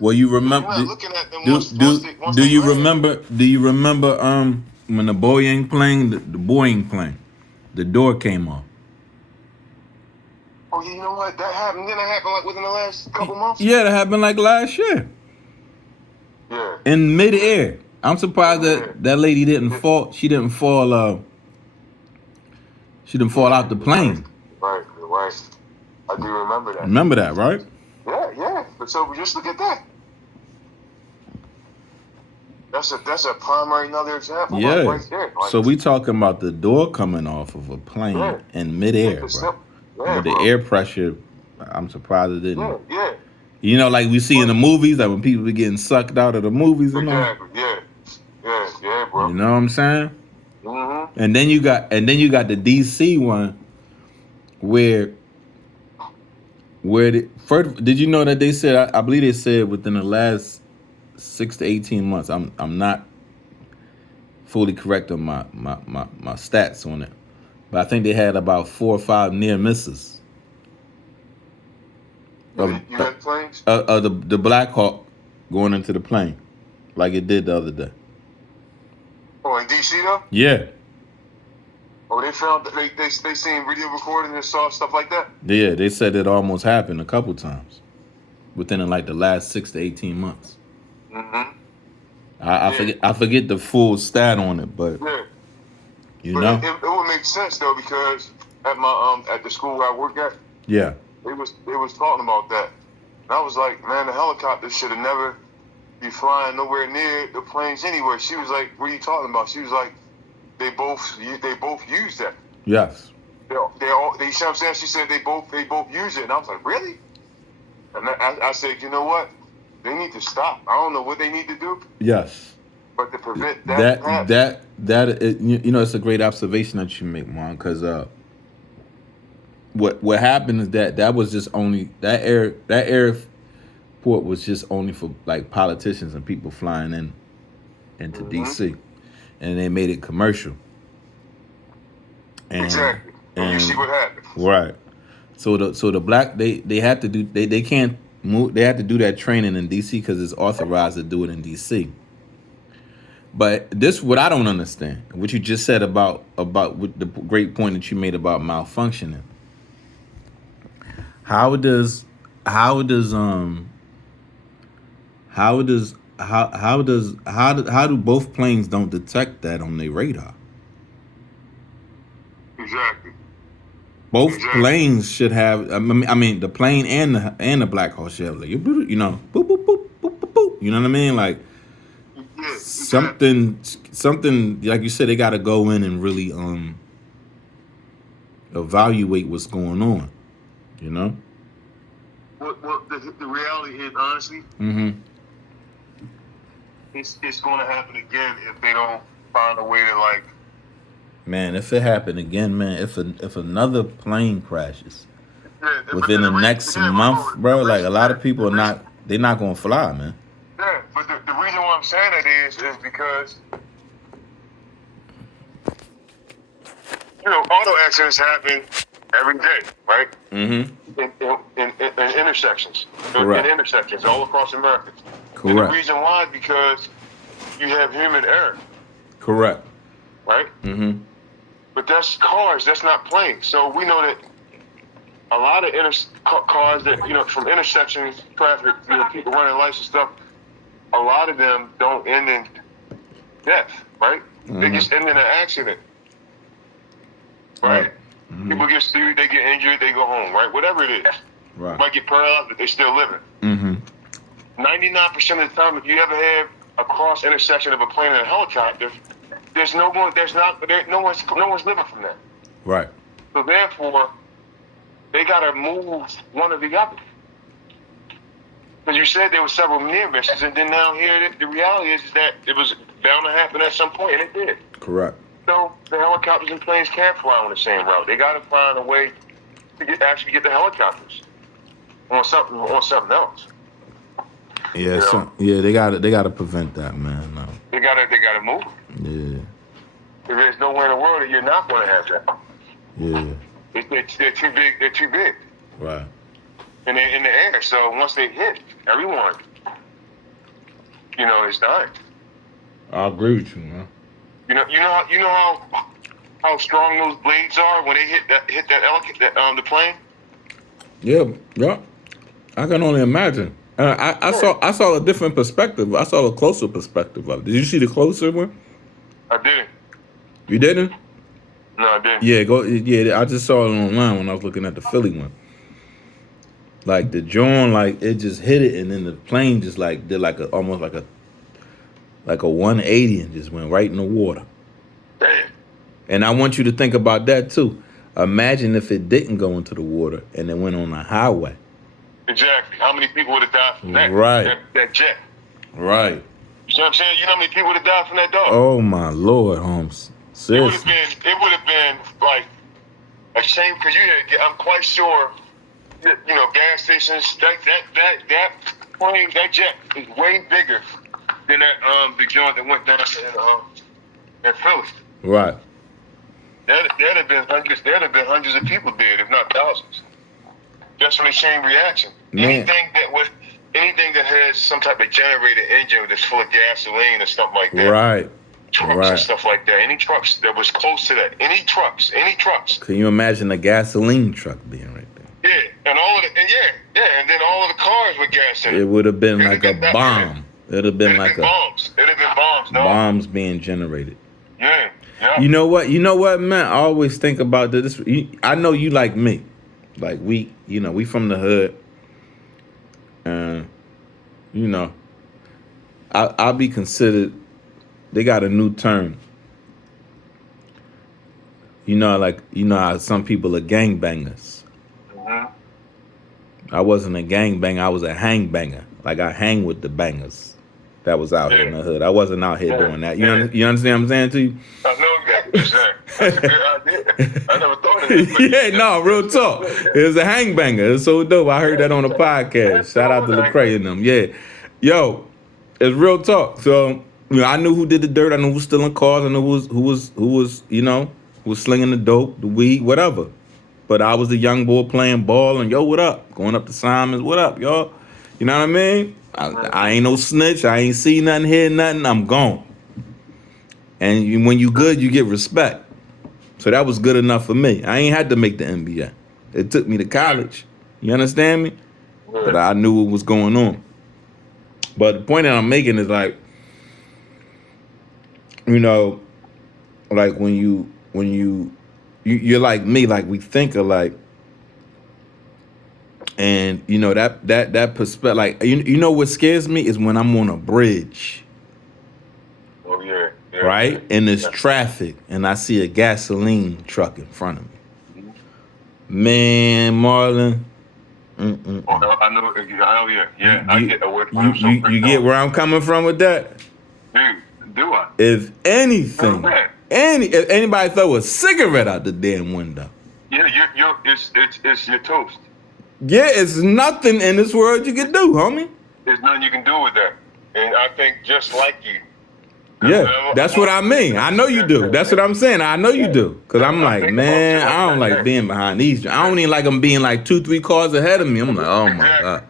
Well, you You're remember? not looking at them Do do once do they you land. remember? Do you remember when the Boeing plane, the Boeing plane, the door came off? Oh, you know what? That happened. Didn't that happen like within the last couple months? Yeah, that happened like last year Yeah, in yeah, midair. I'm surprised yeah, that that lady didn't yeah, fall. She didn't fall. She didn't fall yeah. out the You're right, plane. you're right. I do remember that. Remember that, right? Yeah, yeah. But so just look at that. That's a primary another example, like Yeah. right there. Like, So we talking about the door coming off of a yeah, plane in yeah, midair, the bro. simple, yeah, With the bro. air pressure, I'm surprised it didn't. Yeah, yeah. You know, like we see in But the movies, like when people be getting sucked out of the movies and all. exactly, yeah, yeah, yeah, You bro. know what I'm saying? Mm-hmm. And then you got the DC one where first did you know that they said I believe they said within the last 6 to 18 months. I'm not fully correct on my stats on it, but I think they had about 4 or 5 near misses of You had planes? the Black Hawk going into the plane like it did the other day. Oh, in DC though? Yeah, Oh, they found that they seen video recording and saw stuff like that. yeah, they said it almost happened a couple times within like the last 6 to 18 months. Mm-hmm. I Yeah, forget the full stat on it, but yeah. you But know, it would make sense though because at the school where I work at, yeah, they was talking about that. And I was like, man, the helicopter should have never be flying nowhere near the planes anyway. She was like, what are you talking about? She was like, they both use that. yes, They you see what I'm saying? She said they both use it, and I was like, really? And I said, you know what? They need to stop. I don't know what they need to do, yes. but to prevent that from That happening. that that you know, it's a great observation that you make, Mom, because what happened is that was just only that airport was just only for like politicians and people flying in into Mm-hmm. DC, and they made it commercial and Exactly. And you see and what happens. right. So the black they had to do they can't move, they had to do that training in DC because it's authorized to do it in DC. But this what I don't understand. What you just said about what the great point that you made about malfunctioning. How does how does how do both planes don't detect that on their radar? Exactly. Both Exactly. planes should have. I mean, the plane and the Black Hawk should have like you know boop boop boop boop boop boop. You know what I mean? Like Yeah. Exactly. something like you said. They got to go in and really evaluate what's going on. You know. What the reality is, honestly, Mm-hmm. it's going to happen again if they don't find a way to like. Man, if it happened again, man, if another plane crashes Yeah. But within then the next month, the bro, like reason, a lot of people are the reason, not, they're not gonna fly, man. yeah. But the reason why I'm saying that is because auto accidents happen every day, right? Mm-hmm. In intersections, in Correct. intersections all across America. And the Correct. reason why is because you have human error, Correct. right? Mm-hmm. But that's cars, that's not planes. So we know that a lot of cars that from intersections, traffic, people running lights and stuff. A lot of them don't end in death, right? They Mm-hmm. just end in an accident, Right. right? Mm-hmm. People get sued, they get injured, they go home, right? Whatever it is. Right. Might get paralyzed, but they still living. Mm-hmm. 99% of the time, if you ever have a cross intersection of a plane and a helicopter, there's no one, there's not, there, no one's living from that. Right. So therefore, they gotta move one or the other. Because you said there were several near misses, and then now here the reality is that it was bound to happen at some point, and it did. Correct. So the helicopters and planes can't fly on the same route. They gotta find a way to actually get the helicopters on something else. Yeah. Yeah. Yeah. They gotta prevent that, man. No. They gotta move. Yeah. There's nowhere in the world that you're not going to have that. Yeah. They're too big. They're too big, Right. and they're in the air. So once they hit everyone, is dying. I agree with you, man. You know how strong those blades are when they hit the plane. Yeah, yeah. I can only imagine. I saw a different perspective. I saw a closer perspective of it. Did you see the closer one? I didn't. You didn't? No, I didn't. Yeah, go. Yeah, I just saw it online when I was looking at the Philly one. Like the drone, like it just hit it, and then the plane just like did like almost like a 180 and just went right in the water. Damn. And I want you to think about that too. Imagine if it didn't go into the water and it went on a highway. Exactly. How many people would have died from that? Right. That jet. Right. You know what I'm saying? You know how many people would have died from that dog? Oh my Lord, Holmes. Seriously. It would have been like a shame because I'm quite sure that, gas stations, that plane, that jet is way bigger than the joint that went down in Philly. Right. There'd have been hundreds of people dead, if not thousands. Just from the chain reaction. Man. Anything that has some type of generator engine that's full of gasoline or something like that. Right. Trucks and stuff like that. Any trucks that was close to that. Any trucks. Can you imagine a gasoline truck being right there? Yeah, and all of the and then all of the cars with gas in it. It would have been like a bomb. It'd have been like bombs. It'd have been bombs. No. Bombs being generated. Yeah. Yeah. You know what, man? I always think about this. I know you like me. Like we from the hood. And I'll be considered. They got a new term. How some people are gangbangers. I wasn't a gangbanger. I was a hangbanger. Like I hang with the bangers that was out here in the hood. I wasn't out here doing that. You understand what I'm saying to you? I know exactly what you're saying. That's a good idea. I never thought of it. Yeah, no, real talk. It was a hangbanger. It's so dope. I heard that on the podcast. Shout out to Lecrae and them. Yeah. Yo, it's real talk. So, I knew who did the dirt. I knew who was stealing cars. I knew who was slinging the dope, the weed, whatever. But I was the young boy playing ball and what up? Going up to Simons, what up, y'all? You know what I mean? I ain't no snitch. I ain't see nothing, hear nothing. I'm gone. And when you good, you get respect. So that was good enough for me. I ain't had to make the NBA. It took me to college. You understand me? But I knew what was going on. But the point that I'm making is like when you're like me, like we think alike. And that perspective, like what scares me is when I'm on a bridge. Oh yeah. Right? And there's traffic and I see a gasoline truck in front of me. Man, Marlon. Oh, I know. Yeah. I get away from you get where I'm coming from with that? Dude, do I? If anything, if anybody throw a cigarette out the damn window. Yeah, it's your toast. Yeah, it's nothing in this world you can do, homie. There's nothing you can do with that. And I think just like you. Yeah, that's what I mean. I know you do. That's what I'm saying. I know you do. Because I'm like, man, I don't like being behind these. I don't even like them being like 2-3 cars ahead of me. I'm like, oh my God.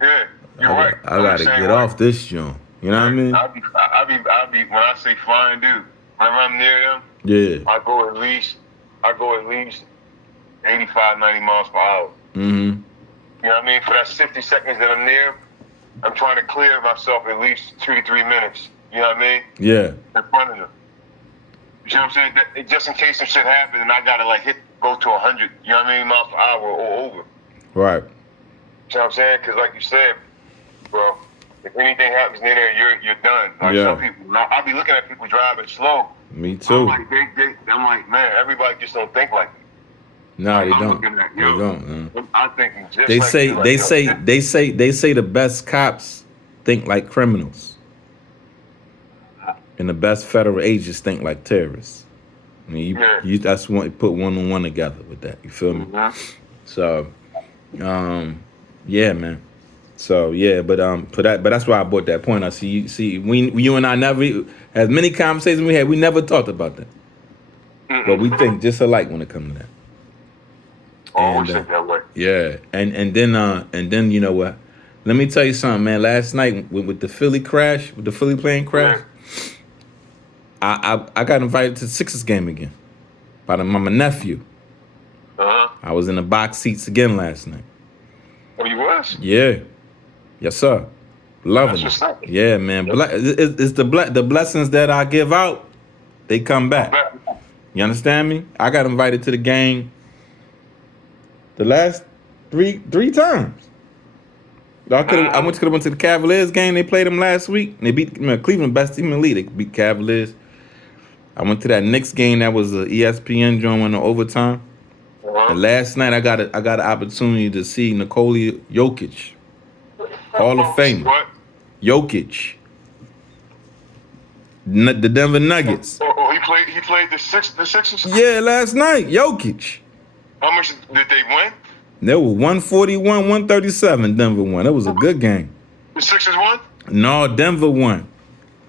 Yeah, you're right. I got to get off this joint. You know what I mean? I be when I say flying dude, whenever I'm near them, yeah, I go at least 85, 90 miles per hour. Mm-hmm. You know what I mean? For that 60 seconds that I'm there, I'm trying to clear myself at least 2 to 3 minutes. You know what I mean? Yeah. In front of them. You know what I'm saying? Just in case some shit happens and I gotta go to 100, you know what I mean, miles per hour or over. Right. You know what I'm saying? Because like you said, bro, if anything happens near there, you're done. Like some people, I'll be looking at people driving slow. Me too. I'm like, man, everybody just don't think like me. No, they don't. They don't. Man. I'm thinking just they like say the best cops think like criminals. And the best federal agents think like terrorists. I mean, that's one. Put one on one together with that. You feel me? Mm-hmm. So, yeah, man. So yeah, but that's why I brought that point. I see you and I never, as many conversations we had, we never talked about that. Mm-hmm. But we think just alike when it comes to that. Oh, we think that way. Yeah, and then you know what? Let me tell you something, man. Last night with the Philly crash, with the Philly plane crash, Yeah. I got invited to the Sixers game again by my nephew. Uh huh. I was in the box seats again last night. Oh, you was? Yeah, yes sir. Loving That's it. what's up. Yeah, man. It's the blessings that I give out. They come back. You understand me? I got invited to the game the last three times. I went to the Cavaliers game. They played them last week. They beat Cleveland, best team in the league. They beat Cavaliers. I went to that Knicks game. That was a ESPN joint in the overtime. And last night I got an opportunity to see Nikola Jokic, Hall of Famer. What? Jokic, the Denver Nuggets. Oh, he played the Sixers. Yeah, last night, Jokic. How much did they win? They were 141, 137. Denver won. It was a good game. The Sixers won. No, Denver won.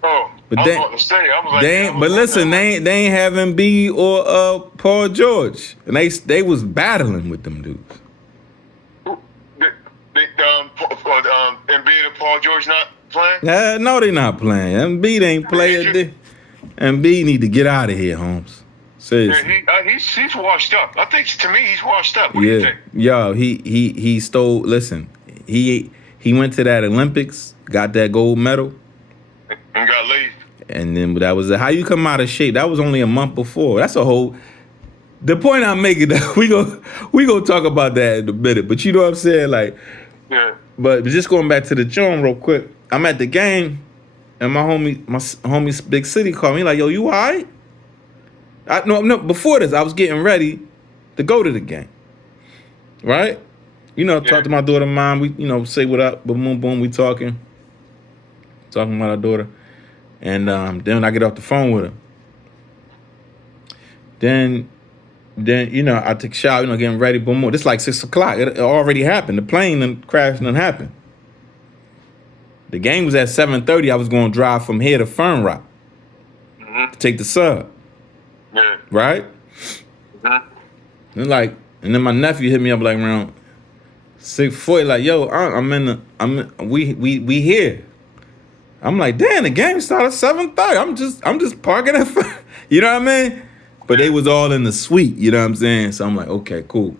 Oh, But I they- was about to say. I was like, They ain't, but listen, they ain't having B or Paul George, and they was battling with them dudes. Embiid and Paul George not playing. No, they not playing. Embiid ain't playing. Embiid need to get out of here, Holmes. Seriously. Yeah, he's washed up. I think to me he's washed up. What do you Yeah, think? yo, he stole. Listen, he went to that Olympics, got that gold medal, And got laid. and then that was how you come out of shape. That was only a month before. That's a whole. The point I'm making, we go talk about that in a minute. But you know what I'm saying, like. Yeah. But just going back to the John real quick, I'm at the game, and my homie's Big City called me like, "Yo, you all right?" No. Before this, I was getting ready to go to the game, right? You know, talk to my daughter, mom. We, say what up, boom, boom. We talking about our daughter, and then I get off the phone with her. Then I take a shower, getting ready, boom, boom. This like 6 o'clock. It already happened. The plane and crash done happened. The game was at 7:30. I was going to drive from here to Fern Rock to take the sub, Yeah. right? Mhm. And then my nephew hit me up like around 6:40. Like, yo, we here. I'm like, damn, the game started at 7:30. I'm just parking at, you know what I mean? But they was all in the suite, you know what I'm saying? So I'm like, okay, cool.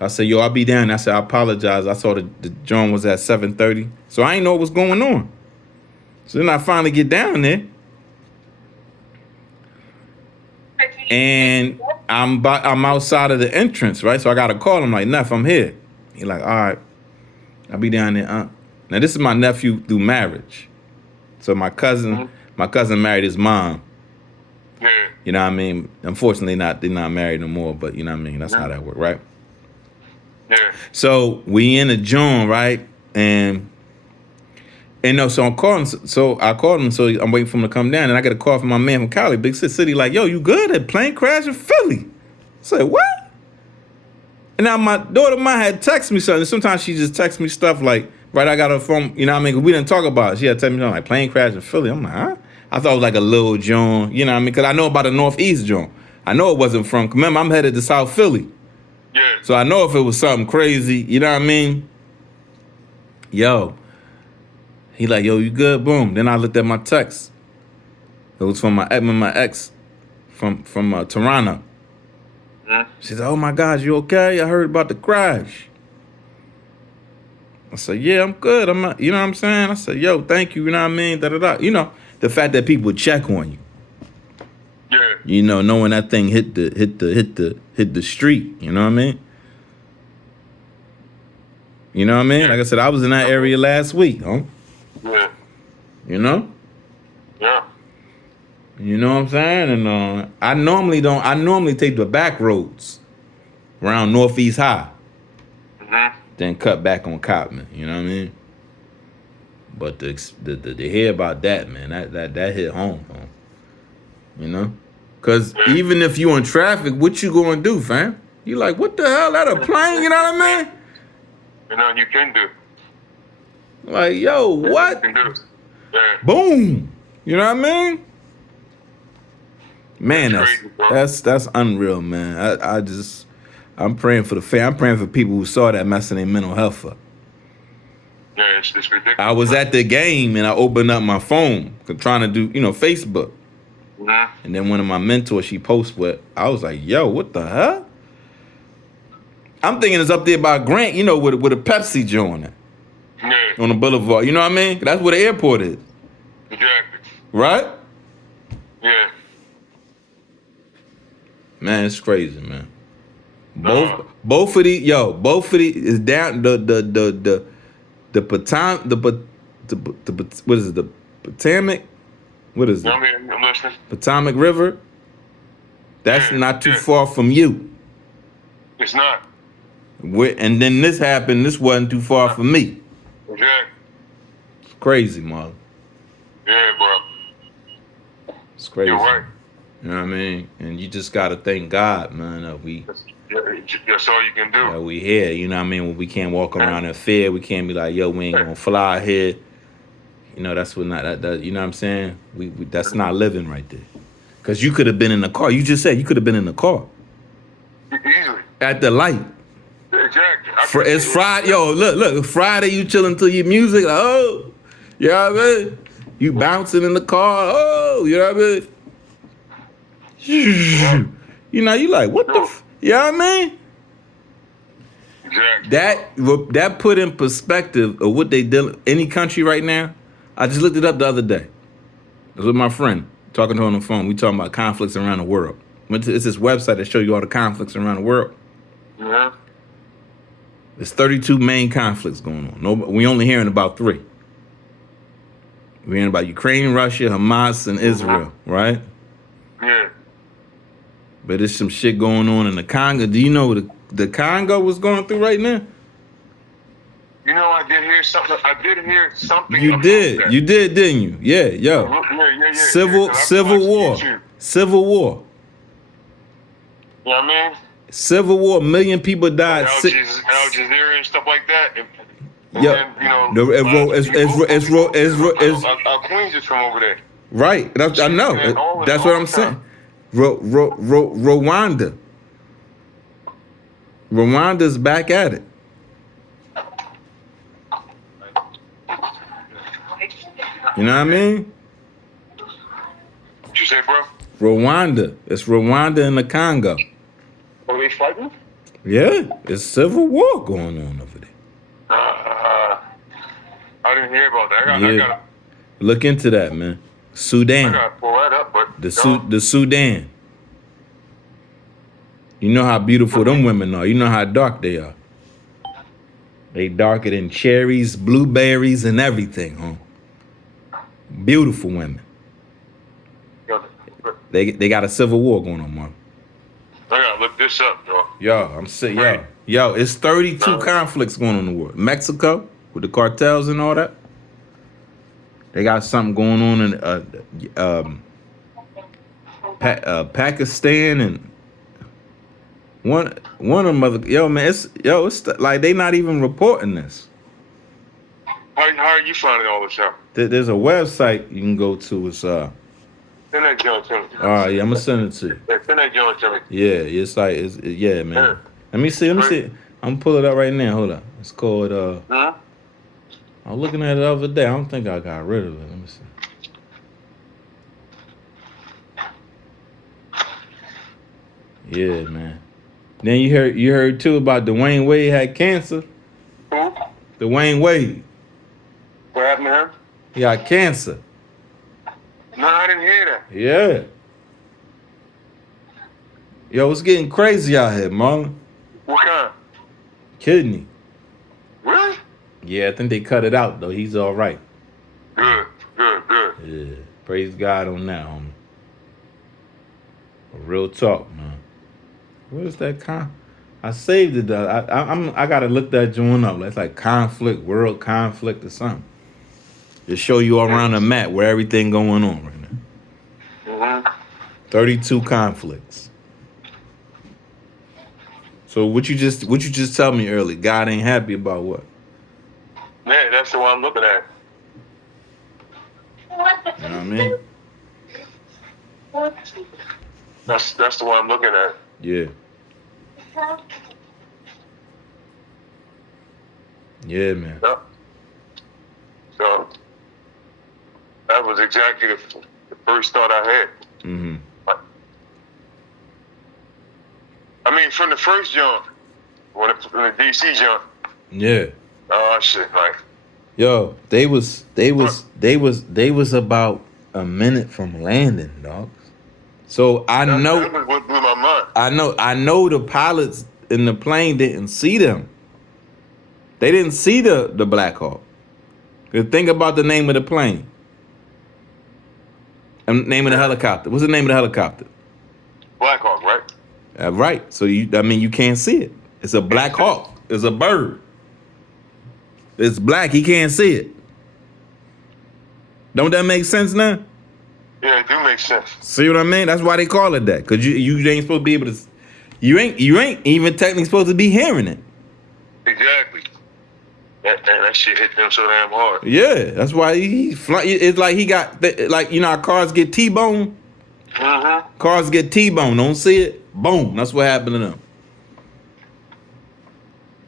I said, yo, I'll be down. I said, I apologize. I saw the joint was at 7:30. So I ain't know what was going on. So then I finally get down there. And I'm outside of the entrance, right? So I got a call. I'm like, Neff, I'm here. He like, all right, I'll be down there. Now this is my nephew through marriage. So my cousin married his mom. Yeah. You know what I mean? Unfortunately, they're not married no more, but you know what I mean? That's how that worked, right? Yeah. So we in the joint, right? And so I'm calling. So I called him. So I'm waiting for him to come down, and I get a call from my man from Cali, Big City, like, "Yo, you good? That plane crash in Philly?" I said, "What?" And now my daughter mine had texted me something. Sometimes she just texts me stuff like, "Right, I got her phone." You know what I mean? We didn't talk about it. She had texted me something like plane crash in Philly. I'm like, huh? I thought it was like a little joint. You know what I mean? Because I know about the Northeast joint. I know it wasn't from. Remember, I'm headed to South Philly. Yeah. So I know if it was something crazy, you know what I mean? Yo. He like, yo, you good? Boom. Then I looked at my text. It was from my ex from Toronto. She said, oh my God, you okay? I heard about the crash. I said, yeah, I'm good. I'm not, you know what I'm saying? I said, yo, thank you, you know what I mean? Da-da-da. You know, the fact that people check on you. Yeah. You know, knowing that thing hit the street. You know what I mean? You know what I mean? Like I said, I was in that area last week, huh? Yeah. You know? Yeah. You know what I'm saying? And I normally take the back roads around Northeast High, then cut back on Cotman. You know what I mean? But the hear about that, man, that hit home. You know? Because even if you in traffic, what you gonna do, fam? You like, what the hell? That a plane? You know what I mean? You know, you can do. Like, yo, what? You can do. Yeah. Boom. You know what I mean? Man, that's unreal, man. I'm praying for the family. I'm praying for people who saw that messing their mental health up. Yeah, it's ridiculous. I was at the game and I opened up my phone trying to do, Facebook. Mhm. And then one of my mentors, she posts what I was like, yo, what the hell? I'm thinking it's up there by Grant, with a Pepsi joint Yeah, on the boulevard. You know what I mean? That's where the airport is, exactly. right? Yeah. Man, it's crazy, man. Uh-huh. Both of these is down the what is it, the Potomac? What is it? I'm here. I'm listening. Potomac River? That's Yeah, not too yeah. far from you. It's not. And then this happened, this wasn't too far from me. Exactly. It's crazy, Marlon. Yeah, bro. It's crazy. You're right. You know what I mean? And you just gotta thank God, man, that That's all you can do. we here. You know what I mean? When we can't walk around in fear, we can't be like, yo, we ain't gonna fly here. That's what not that you know what I'm saying? We that's not living right there. Cause you could have been in the car. You just said you could have been in the car Easily. at the light. Exactly. It's Friday. Yo, look, Friday you chilling to your music. Like, oh, you know what I mean? You bouncing in the car. Oh, you know what I mean? You like, what the you know what I mean? Exactly. That put in perspective of what they deal any country right now. I just looked it up the other day. I was with my friend talking to her on the phone. We talking about conflicts around the world. It's this website that show you all the conflicts around the world. Yeah. There's 32 main conflicts going on. We only hearing about 3. We're hearing about Ukraine, Russia, Hamas, and Israel, right? Yeah. But there's some shit going on in the Congo. Do you know what the Congo was going through right now? I did hear something. You about did. that. You did, didn't you? Yeah, yo. Yeah. Civil 'Cause I watched war. YouTube. Civil war. You know what I mean? Civil war. 1 million people died. Al Jazeera and stuff like that. And Yeah. Our Queens is from over there. Right. I know. That's what I'm saying. Rwanda. Rwanda's back at it. You know what I mean? What you say, bro? Rwanda. It's Rwanda and the Congo. Are they fighting? Yeah. It's civil war going on over there. I didn't hear about that. I gotta Look into that, man. Sudan. pull that up, but The Sudan. You know how beautiful them women are. You know how dark they are. They darker than cherries, blueberries, and everything, huh? Beautiful women. They got a civil war going on, Mark. I gotta look this up, bro. Yo, I'm saying, yo, it's 32 conflicts going on in the world. Mexico with the cartels and all that. They got something going on in Pakistan and one of them other. Yo, man, it's like they not even reporting this. How are you finding all this out? There's a website you can go to. It's Send that joint to me. All right, yeah, I'm gonna send it to you. Yeah, send that joint to me. Yeah, it's like yeah, man. Yeah. Let me see. I'm gonna pull it up right now. Hold on. It's called Huh? I was looking at it the other day. I don't think I got rid of it. Let me see. Yeah, man. Then you heard too about Dwayne Wade had cancer. Who? Dwayne Wade. What happened to him? He got cancer. No, I didn't hear that. Yeah. Yo, it's getting crazy out here, Marlon. What kind? Kidney. Really? Yeah, I think they cut it out though. He's all right. Good. Yeah. Praise God on that, homie. Real talk, man. What is that I saved it though. I gotta look that joint up. It's like conflict, world conflict or something. Just show you all around the map where everything going on right now. 32 conflicts. So what you just tell me earlier? God ain't happy about what? Yeah, that's the one I'm looking at. You know what I mean? That's the one I'm looking at. Yeah. Yeah, man. Yep. That was exactly the first thought I had. Mm-hmm. I mean, from the first jump, when the DC jump, Yeah. oh shit, like, Yo, they was about a minute from landing, dog. So I that know was what blew my mind. I know the pilots in the plane didn't see them. They didn't see the Black Hawk. Think about the name of the plane. Name of the helicopter. What's the name of the helicopter? Black Hawk, right? Right. So you can't see it. It's a Black Hawk. It's a bird. It's black. He can't see it. Don't that make sense now? Yeah, it do make sense. See what I mean? That's why they call it that. Cause you ain't supposed to be able to. You ain't even technically supposed to be hearing it. Exactly. That shit hit them so damn hard. Yeah, that's why he fly. It's like he got like how cars get T-bone. Mm-hmm. Cars get T-bone. Don't see it. Boom. That's what happened to them.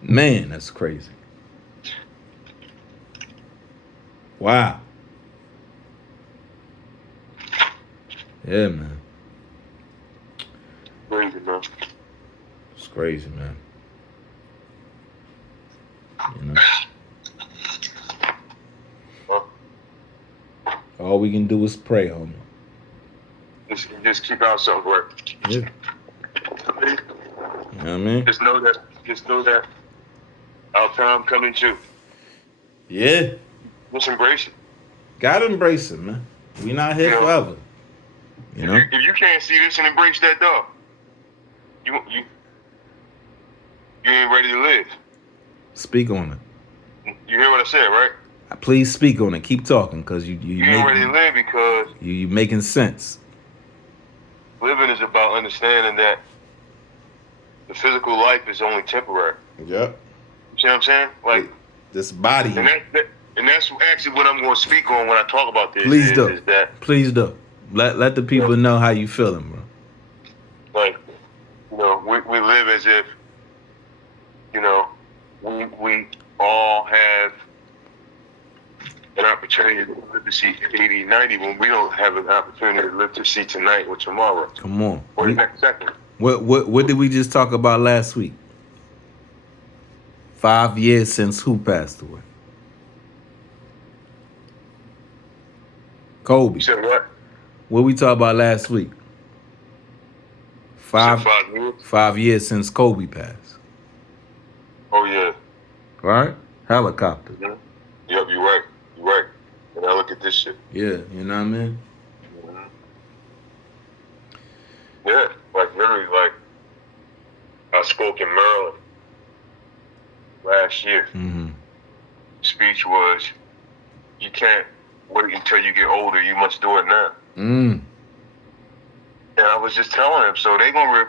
Man, that's crazy. Wow. Yeah, man. Crazy, man. It's crazy, man. You know. All we can do is pray, homie. Just keep ourselves working. Yeah. You know what I mean? Just know that our time coming too. Yeah. Just embrace it. Gotta embrace it, man. We not here forever. You know? If you can't see this and embrace that, dog, you ain't ready to live. Speak on it. You hear what I said, right? Please speak on it. Keep talking, cause you ain't ready to live because you making sense. Living is about understanding that the physical life is only temporary. Yep. You see what I'm saying? Like this body. And that's actually what I'm going to speak on when I talk about this. Please do. Is that please do. Let the people know how you feeling, bro. Like, we live as if, we all have an opportunity to live to see 80, 90 when we don't have an opportunity to live to see tonight or tomorrow. Come on. Or the next second. What did we just talk about last week? 5 years since who passed away? Kobe. You said what? What we talked about last week? 5 years? 5 years since Kobe passed. Oh, yeah. Right? Helicopter. Mm-hmm. Yep, you're right. You're right. And I look at this shit. Yeah, you know what I mean? Mm-hmm. Yeah, like literally, like I spoke in Maryland last year. Mm-hmm. The speech was, you can't wait until you get older. You must do it now. Mm. And I was just telling them, so they're gonna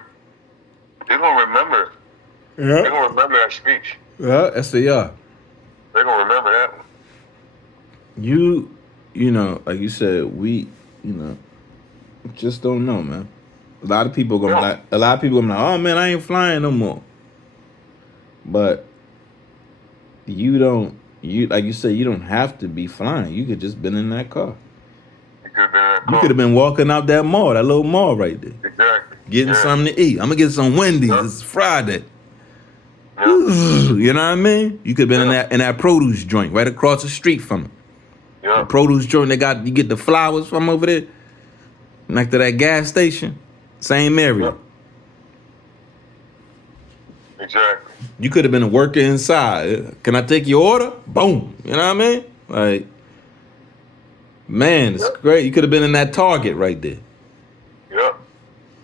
remember. Yeah. They're gonna remember that speech. Yeah, SAR. They're gonna remember that one. You know, like you said, we, just don't know, man. A lot of people gonna be like, oh man, I ain't flying no more. But like you said, you don't have to be flying. You could just been in that car. You could have been walking out that mall, that little mall right there. Exactly. Getting something to eat. I'm gonna get some Wendy's. Yep. It's Friday. Yep. You know what I mean? You could have been in that produce joint right across the street from it. Yep. The produce joint you get the flowers from over there. Next to that gas station. Same area. Yep. Exactly. You could have been a worker inside. Can I take your order? Boom. You know what I mean? Like, man, it's great. You could have been in that Target right there. Yep.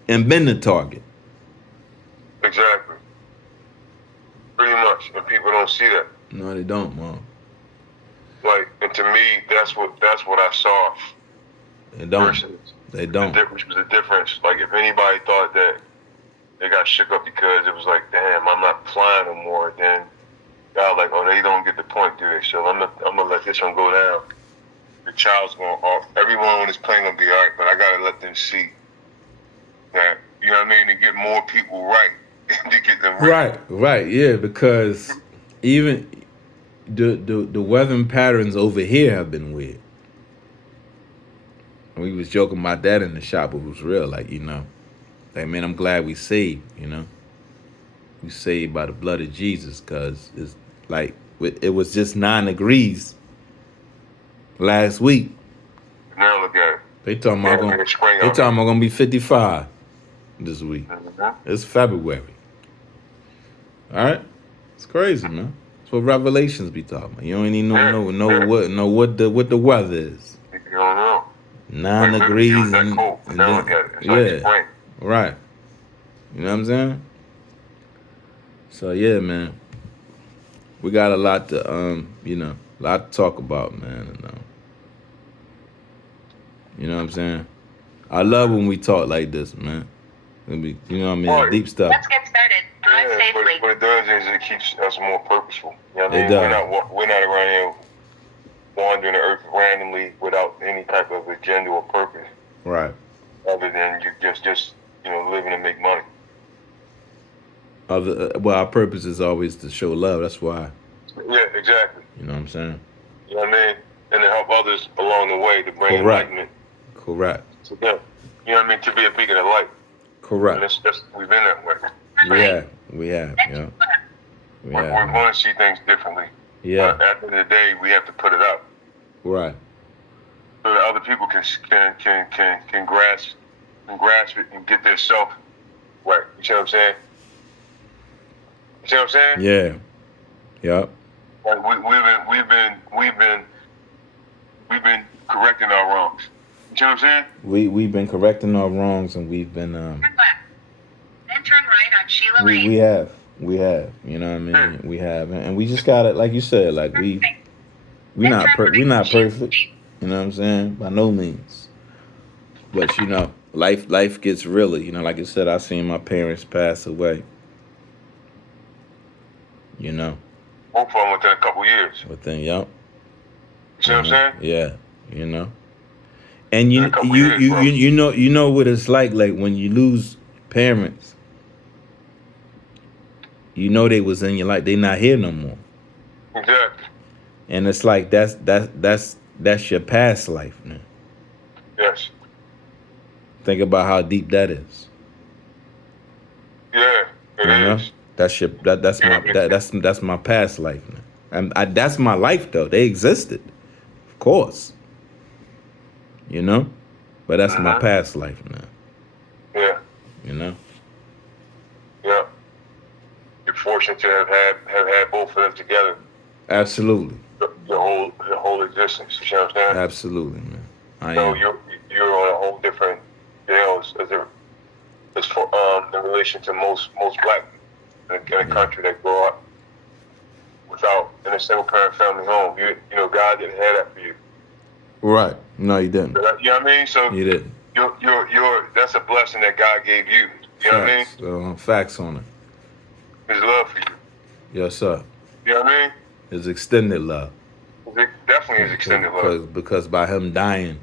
And been the Target. Exactly. Pretty much. And people don't see that. No, they don't, Mom. Like, and to me, that's what I saw. They don't. Versus They don't. Which was the difference. Like, if anybody thought that they got shook up because it was like, damn, I'm not flying no more, then God, like, oh, they don't get the point, do they? So I'm gonna let this one go down. The child's going off. Everyone on this plane gonna be all right, but I gotta let them see that, you know what I mean, to get more people right, to get them right. Right, yeah, because even the weather patterns over here have been weird. We was joking about that in the shop, but it was real. Like, like, man, I'm glad we saved. We saved by the blood of Jesus, cause it's like it was just 9 degrees last week. Now look at it. They talking about Yeah, it's spring they out talking about gonna be 55 this week. Mm-hmm. It's February. All right, it's crazy, man. That's what Revelations be talking about. You don't even know what the weather is. You don't know. 9 Like, degrees it was that and, cold. and Now then, look at it. It's like spring. right. You know what I'm saying? So yeah, man, we got a lot to a lot to talk about, man. And, you know what I'm saying? I love when we talk like this, man. You know what I mean? Right. Deep stuff. Let's get started. Drive Yeah, safely. what it does is it keeps us more purposeful. You know what I It mean? does. We're not around here wandering the earth randomly without any type of agenda or purpose, Right. other than you just living to make money. Well, our purpose is always to show love. That's why. Yeah, exactly. You know what I'm saying? You know what I mean? And to help others along the way to bring Correct. enlightenment Correct. to them. You know what I mean? To be a beacon of light. And Correct. we've been that way. We have. Yeah. We We're have. going to see things differently. Yeah. But at the end of the day, we have to put it out Right. so that other people can grasp it and get their self right. You see what I'm saying? You see what I'm saying? Yeah. Yep. Like we've been correcting our wrongs. You see what I'm saying? We've been correcting our wrongs, and we've been Turn left. Then turn right on Sheila Lane. we have. You know what I mean? We have, and we just gotta, like you said, like we're not perfect. You know what I'm saying? By no means. But life gets realer. Like I said, I seen my parents pass away. Both of them within a couple years. Within yup. You see what I'm saying? Yeah. And In a couple years, bro. you know what it's like when you lose parents. They was in your life. They not here no more. Exactly. And it's like that's your past life now. Yes. Think about how deep that is. Yeah, it is. That's my past life now. And that's my life though. They existed, of course. But that's my past life now. Yeah. Yeah. You're fortunate to have had both of them together. Absolutely. Your whole existence. You know what I'm saying? Absolutely, man. I So am. you're on a whole different scale as for in relation to most black people in a country that grow up without in a single parent family home. God didn't have that for you. Right. No, you didn't. You know what I mean? So You didn't. you're that's a blessing that God gave you. You know what I mean? Facts on it. His love for you. Yes, sir. You know what I mean? It's extended love. It definitely is extended love. Because by him dying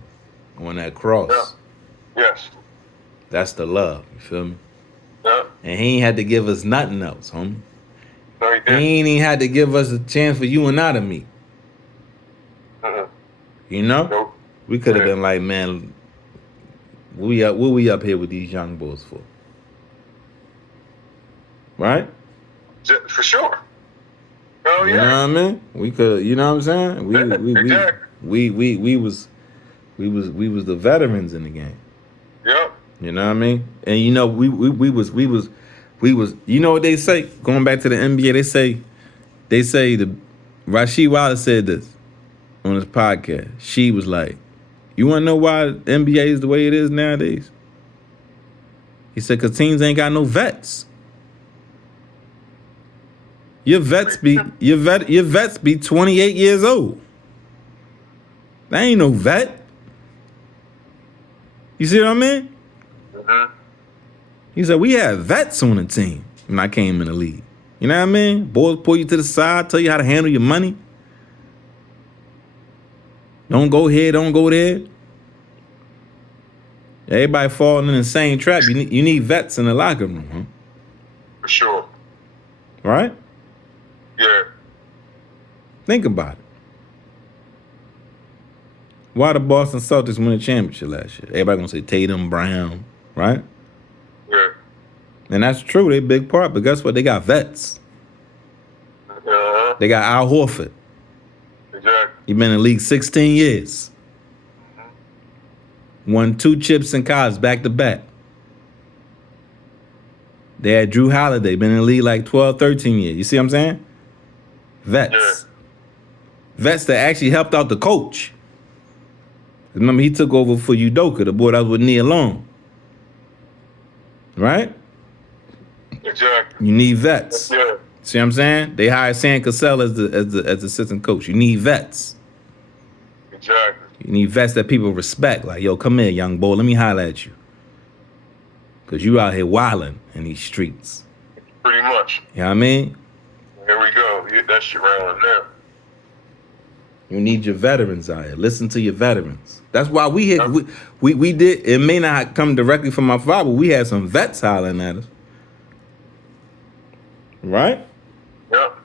on that cross, Yeah. Yes. that's the love. You feel me? Yeah. And he ain't had to give us nothing else, homie. No, he He didn't. ain't even had to give us a chance for you and I to meet. Uh-uh. Nope. We could have Yeah. been like, man, what we up here with these young boys for? Right? For sure. Oh You know yeah. what I mean? We could, you know what I'm saying? Exactly. We was the veterans in the game. Yep. You know what I mean? And we was you know what they say? Going back to the NBA, they say the Rasheed Wallace said this on his podcast. She was like, you wanna know why the NBA is the way it is nowadays? He said, cause teams ain't got no vets. Your vets be 28 years old. That ain't no vet. You see what I mean? Mm-hmm. He said, we have vets on the team when I came in the league. You know what I mean? Boys pull you to the side, tell you how to handle your money. Don't go here, don't go there. Everybody falling in the same trap. You need vets in the locker room, huh? For sure. Right? Yeah. Think about it. Why the Boston Celtics win a championship last year? Everybody gonna say Tatum, Brown, right? Yeah. And that's true. They a big part. But guess what? They got vets. They got Al Horford. Exactly. He been in the league 16 years. Won 2 chips in college back to back. They had Drew Holiday, been in the league like 12, 13 years. You see what I'm saying? Vets. Yeah. Vets that actually helped out the coach. Remember, he took over for Udoka, the boy that was with Nia Long. Right? Exactly. You need vets. Yeah. See what I'm saying? They hired Sam Cassell as the assistant coach. You need vets. Exactly. You need vets that people respect. Like, yo, come here, young boy. Let me holler at you. Because you out here wilding in these streets. Pretty much. You know what I mean? Here we go. Get that shit rolling now. You need your veterans out here. Listen to your veterans. That's why we hit. We did. It may not come directly from my father, but we had some vets hollering at us. Right? Yep.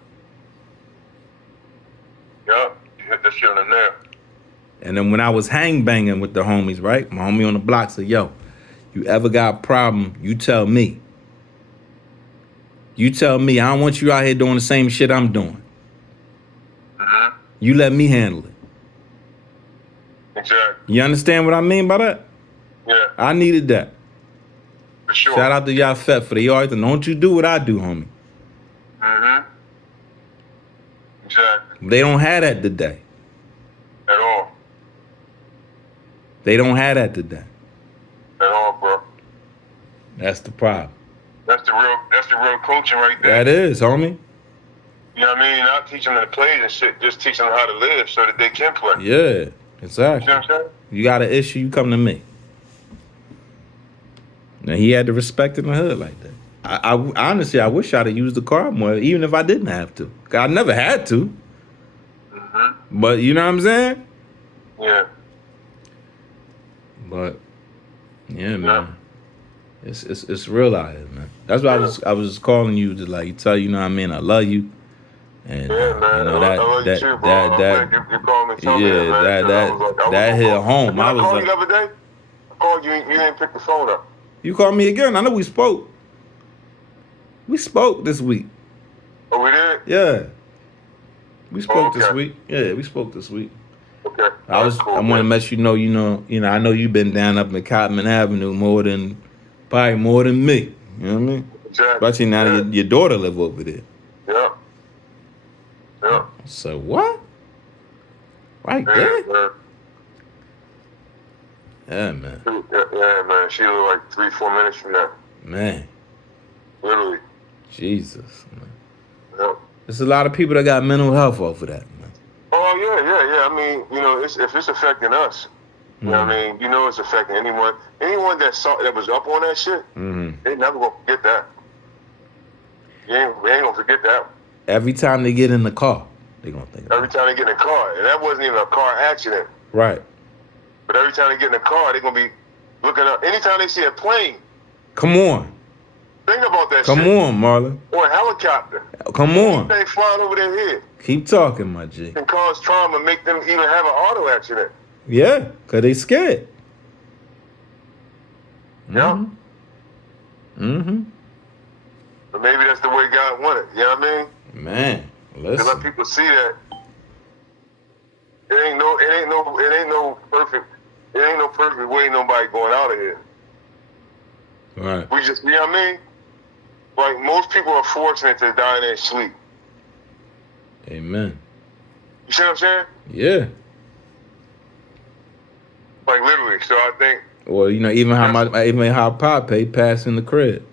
Yep. You hit that shit on the nail. And then when I was hang banging with the homies, right? My homie on the block said, yo, you ever got a problem, you tell me. You tell me. I don't want you out here doing the same shit I'm doing. Mm-hmm. You let me handle it. Exactly. You understand what I mean by that? Yeah. I needed that. For sure. Shout out to Yafet for the always. Don't you do what I do, homie. Mm-hmm. Exactly. They don't have that today. At all. They don't have that today. At all, bro. That's the problem. That's the real coaching right there. That is, homie. You know what I mean? Not teaching them to play and shit, just teaching them how to live so that they can play. Yeah, exactly. You know what I'm saying? You got an issue, you come to me. Now he had the respect in the hood like that. I honestly, I wish I'd have used the car more, even if I didn't have to. 'Cause I never had to. Mm-hmm. But you know what I'm saying? Yeah. But yeah, man. It's real out here, man. That's why I was just calling you to like tell you, know what I mean, I love you. And Yeah, man. you know I love you too, bro. You called me something, yeah, man, that hit home. I I was called like, you the other day. I called you, you didn't pick the phone up. you called me again. I know we spoke. We spoke this week. Oh, we did? Yeah. We spoke this okay. week. Yeah, we spoke this week. Okay. I That's cool, want to man. let you know, I know you've been down up in Cotman Avenue probably more than me. You know what I mean? Exactly. Especially now Yeah. that your daughter live over there. Yeah. Yeah. So what? Right Yeah, there? man. Yeah, man. Yeah, man. She was like 3-4 minutes from that. Man. Literally. Jesus, man. Yeah. There's a lot of people that got mental health off of that, man. Oh, yeah. I mean, if it's affecting us, you know what I mean? You know it's affecting anyone. Anyone that was up on that shit, they never gonna forget that. We ain't gonna forget that. Every time they get in the car, they gonna think about Every time they get in a car, and that wasn't even a car accident. it. Right. But every time they get in a car, they're gonna be looking up. Anytime they see a plane, Come on. think about that Come shit. on, Marlon. Or a helicopter. Come on. They flying over their head Keep talking, my G. can cause trauma, make them even have an auto accident. Yeah, because they scared. Yeah. Mm-hmm. But maybe that's the way God wanted. You know what I mean? Man, To let listen. people see that it ain't no perfect way nobody going out of here. Right. We just, you know what I mean? Like, most people are fortunate to die in their sleep. Amen. You see what I'm saying? Yeah. Like, literally. So I think, Or even how Pope passed in the crib.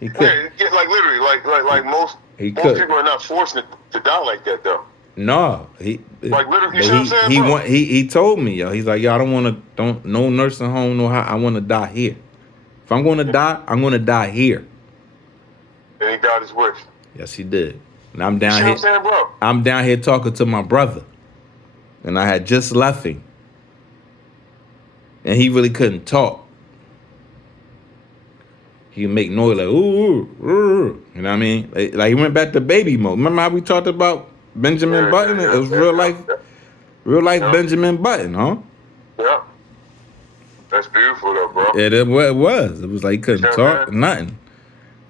He could. yeah, like literally, like most He most could. people are not fortunate to die like that, though. No, Like, literally, you see what I'm saying, bro? he told me, yo. He's like, yo, I don't no nursing home, I want to die here. If I'm going to die, I'm going to die here. And he got his wish. Yes, he did. And I'm You down see what here. I'm saying, bro? I'm down here talking to my brother, and I had just left him, and he really couldn't talk. He would make noise like ooh, ooh, you know what I mean? Like he went back to baby mode. Remember how we talked about Benjamin Button? It was real life. Real life Yeah. Benjamin Button, huh? Yeah. That's beautiful though, bro. It was. It was like he couldn't Sure, talk, man. nothing.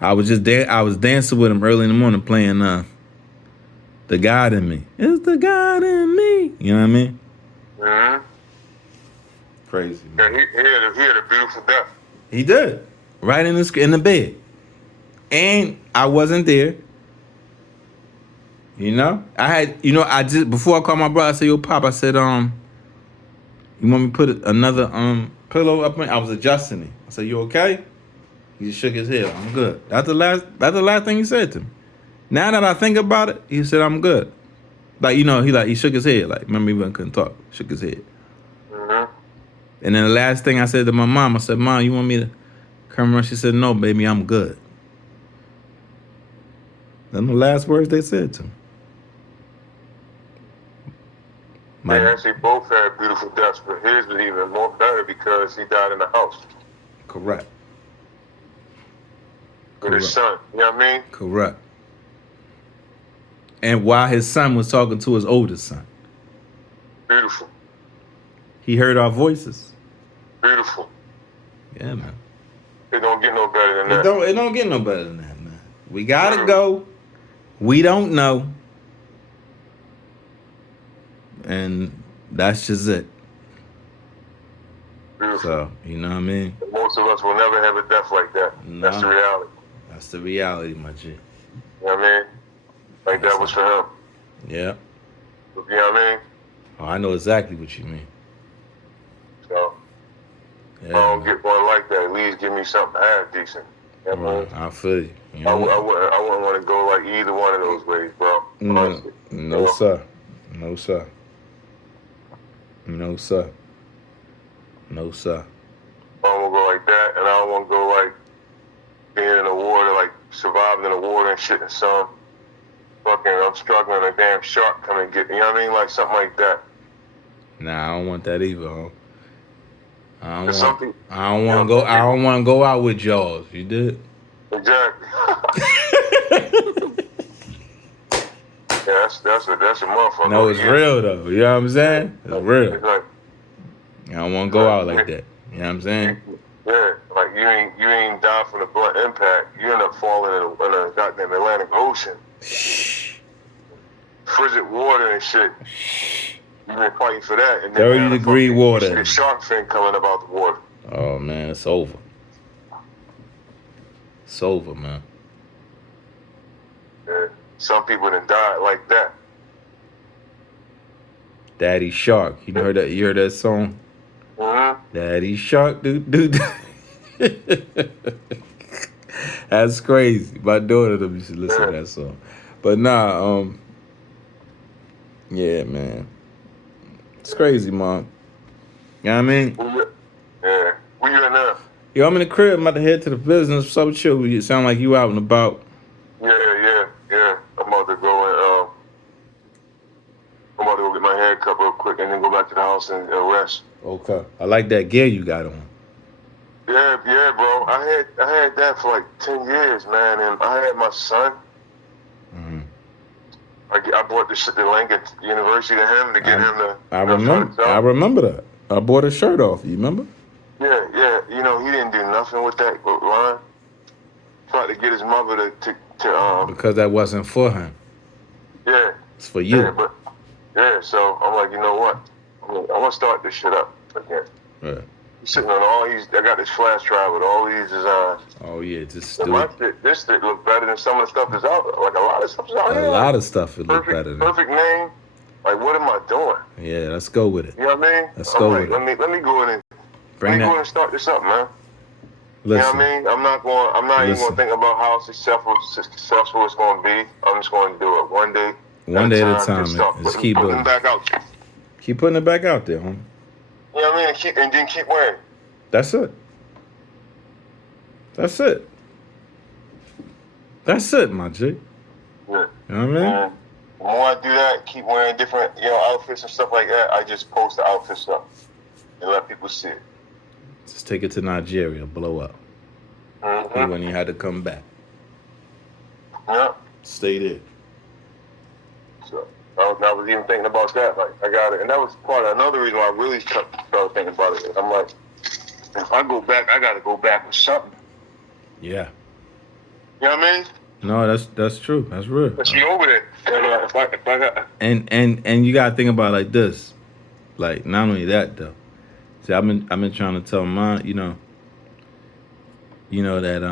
I was just I was dancing with him early in the morning playing The God in Me. It's the God in me. You know what I mean? Mm-hmm. Crazy, Yeah, man. he had a beautiful death. He did. Right in the bed. And I wasn't there. You know? I just before I called my brother, I said, yo, Pop, I said, you want me to put another pillow up in? I was adjusting it. I said, you okay? He just shook his head. I'm good. That's the last thing he said to me. Now that I think about it, he said I'm good. Like, he shook his head. Like, remember he couldn't talk. Shook his head. Mm-hmm. And then the last thing I said to my mom, I said, Mom, you want me to come around? She said, no, baby, I'm good. That's the last words they said to me. They actually both had beautiful deaths, but his was even more better because he died in the house Correct. with his son. You know what I mean? Correct. And while his son was talking to his oldest son, Beautiful. he heard our voices. Beautiful. Yeah, man. It don't get no better than that. It don't get no better than that, man. We gotta go. We don't know. And that's just it. Beautiful. So, you know what I mean? Most of us will never have a death like that. No. That's the reality. That's the reality, my G. You know what I mean? Like that was for him. Yeah. You know what I mean? Oh, I know exactly what you mean. So Yeah, I don't man. get one like that. At least give me something half decent. You know what I mean? I feel you. You I know? wouldn't want to go like either one of those ways, bro. Honestly. No, You know? sir. No, sir. No, sir. No, sir. I don't want to go like that, and I don't want to go like being in the water, like surviving in the water and shit in the sun. Fucking, I'm struggling, a damn shark come and get me. You know what I mean? Like something like that. Nah, I don't want that either, huh? I There's don't something- want to go. I don't want to go out with Jaws. You did? Exactly. Yeah, that's a motherfucker. No, it's Yeah. real though. You know what I'm saying? It's real. It's like, I don't want to go out like that. You know what I'm saying? yeah, like you ain't die from the blunt impact. You end up falling in a goddamn Atlantic Ocean, frigid water and shit. You've been fighting for that, and then 30-degree water. You see the shark fin coming up out the water. Oh man, it's over. It's over, man. Yeah. Some people done died like that. Daddy Shark. You heard that? You heard that song? Mm-hmm. Daddy Shark, dude. That's crazy. My daughter used to listen to that song. But nah, yeah, man. It's crazy, Mom. You know what I mean? Yeah. Where you at now? Yo, I'm in the crib. I'm about to head to the business. What's up with you? You sound like you out and about. Yeah. I'm about to go get my hair cut real quick and then go back to the house and rest. Okay. I like that gear you got on. Yeah, bro. I had that for like 10 years, man, and I had my son. Mm-hmm. I bought this shit to Lincoln University to him to get him to. I remember that. I bought a shirt off. You remember? Yeah. You know, he didn't do nothing with that line. Tried to get his mother to Because that wasn't for him. yeah. It's for you. So I'm like, you know what? I'm gonna start this shit up again. Yeah. Sitting on all these, I got this flash drive with all these designs. Oh yeah, just And do my it. shit, this shit look better than some of the stuff that's out there. Like a lot of stuff is out A here. lot of stuff would look better than. Perfect name. Like, what am I doing? Yeah, let's go with it. You know what I mean? Let's I'm go like, with it. let me go in and Bring go in that. and start this up, man. Listen. You know what I mean? I'm not even Listen. gonna think about how successful it's gonna be. I'm just gonna do it one day. One day at a time, Just man. start Just putting- keep putting doing them it. back out. Keep putting it back out there, homie. You know what I mean? And then keep wearing. That's it. That's it. That's it, my G. Yeah. You know what I mean? And the more I do that, keep wearing different, outfits and stuff like that, I just post the outfits up and let people see it. Just take it to Nigeria, blow up. Mm-hmm. When you had to come back. Yeah. Stay there. So I was even thinking about that. Like, I got it. And that was part of another reason why I really started thinking about it. I'm like, if I go back, I got to go back with something. Yeah. You know what I mean? No, that's true. That's real. But she over there. If I got... And you gotta think about it like this. Like, not only that though. See, I've been trying to tell mine, you know that